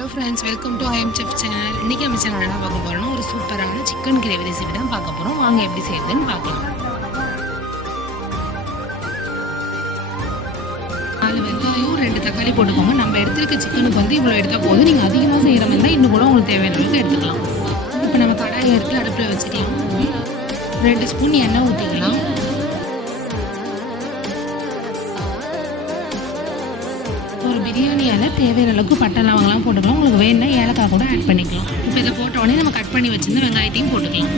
Hello friends, welcome to IIM chef channel. இன்றைக்கி நம்ம channel என்ன பார்க்க போகிறோம்னா ஒரு சூப்பரான சிக்கன் கிரேவி ரெசிபி தான் பார்க்க போகிறோம். வாங்க எப்படி செய்யுதுன்னு பார்க்கலாம். 4 வெங்காயம் 2 தக்காளி போட்டுக்கோங்க. நம்ம எடுத்துருக்க சிக்கனுக்கு வந்து இவ்வளோ எடுத்தால் போதும். நீங்கள் அதிகமாக செய்கிற மாதிரி தான் இன்னும் கூட உங்களுக்கு தேவையான அளவுக்கு எடுத்துக்கலாம். இப்போ நம்ம கடாயை எடுத்து அடுப்பில் வச்சுக்கலாம். 2 ஸ்பூன் எண்ணெய் ஊற்றிக்கலாம். ஒரு பிரியாணியால் தேவையான அளவுக்கு பட்டை லவங்கலாம் போட்டுக்கலாம். உங்களுக்கு வேணும்னா ஏலக்காய் கூட ஆட் பண்ணிக்கலாம். இப்போ இதை போட்ட உடனே நம்ம கட் பண்ணி வச்சிருந்த வெங்காயத்தையும் போட்டுக்கலாம்.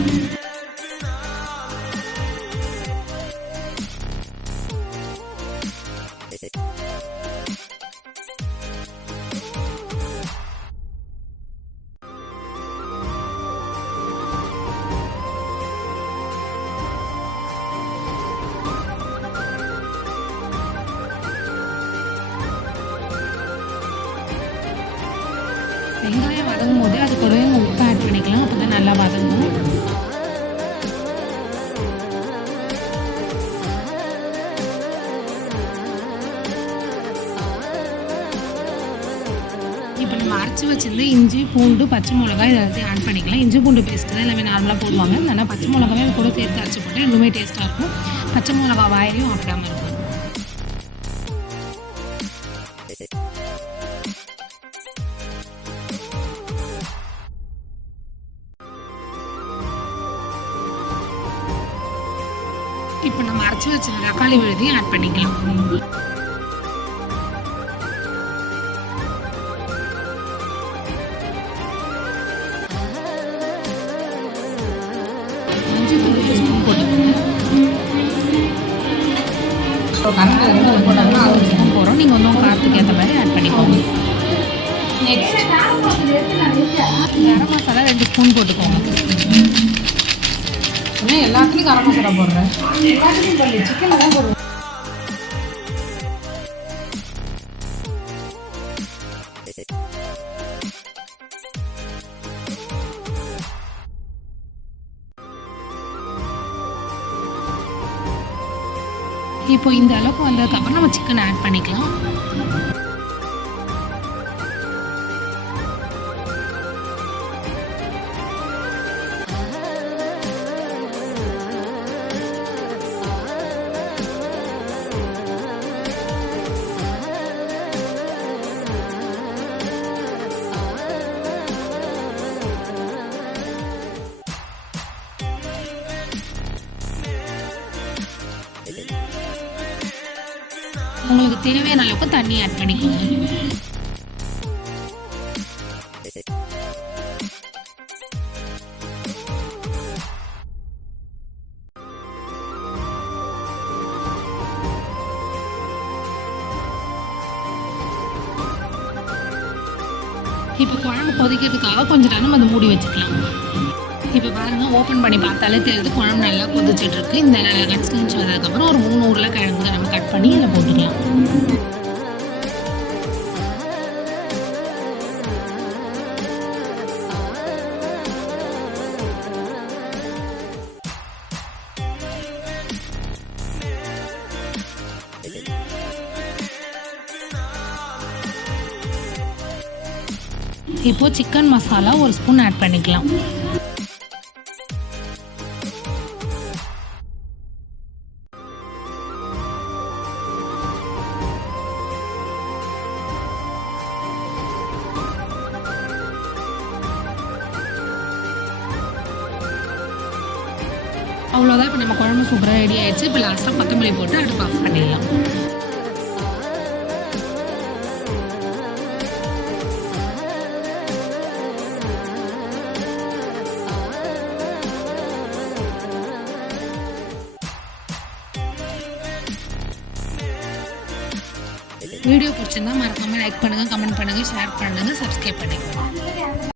வெங்காயம் வதங்கும் போது அது கூடவே உப்பு ஆட் பண்ணிக்கலாம். அப்போ தான் நல்லா வதங்கும். இப்போ நம்ம அரைச்சி வச்சிருந்த இஞ்சி பூண்டு பச்சை மிளகாய் எல்லாத்தையும் ஆட் பண்ணிக்கலாம். இஞ்சி பூண்டு பேஸ்ட்டு தான் எல்லாமே நார்மலாக போடுவாங்க. ஆனால் பச்சை மிளகாவே அது கூட சேர்த்து அரைச்சி போட்டால் இன்னுமே டேஸ்ட்டாக இருக்கும். பச்சை மிளகா வாயிலையும் அப்படியாமல் இருக்கும். இப்போ நம்ம அரைச்சி வச்சிருந்த தக்காளி விழுதையும் ஆட் பண்ணிக்கலாம். இஞ்சி பூண்டு 1 ஸ்பூன் போட்டுக்கோங்க. 1 ஸ்பூன் போடுறோம். நீங்கள் வந்து உங்கள் காரத்துக்கு ஏற்ற மாதிரி ஆட் பண்ணிக்கோங்க. நெக்ஸ்ட் கரம் மசாலா 2 ஸ்பூன் போட்டுக்கோங்க. எல்லாத்துலேயும் கரம் மசாலா போடுறேன். எல்லாத்துலேயும் போடல, சிக்கனில் தான் போடுறேன். இப்போ இந்த அளவுக்கு வந்ததுக்கப்புறம் நம்ம சிக்கன் ஆட் பண்ணிக்கலாம். உங்களுக்கு தேவையான அளவுக்கு தண்ணி ஆட் பண்ணிக்கோங்க. இப்போ குழம்பு கொதிக்கிறதுக்காக கொஞ்சம் நேரம் அதை மூடி வச்சுக்கலாம். இப்போ பாருங்கள், ஓப்பன் பண்ணி பார்த்தாலே தெரியுது குழம்பு நல்லா கொதிச்சுட்டு இருக்கு. இந்த கன்சிஸ்டன்சி வந்ததுக்கப்புறம் ஒரு 3 உருளைக்கிழங்கு நம்ம கட் பண்ணி இதில் போட்டுக்கலாம். இப்போ சிக்கன் மசாலா 1 ஸ்பூன் ஆட் பண்ணிக்கலாம். அவ்வளோதான். இப்போ நம்ம குழம்பு சூப்பராக ரெடி ஆயிடுச்சு. இப்போ லாஸ்ட்டாக கொத்தமல்லி போட்டு அடுப்பு ஆஃப் பண்ணிடலாம். வீடியோ பிடிச்சிருந்தா மறக்காமல் லைக் பண்ணுங்கள், கமெண்ட் பண்ணுங்கள், ஷேர் பண்ணுங்கள், சப்ஸ்கிரைப் பண்ணிக்கோங்க.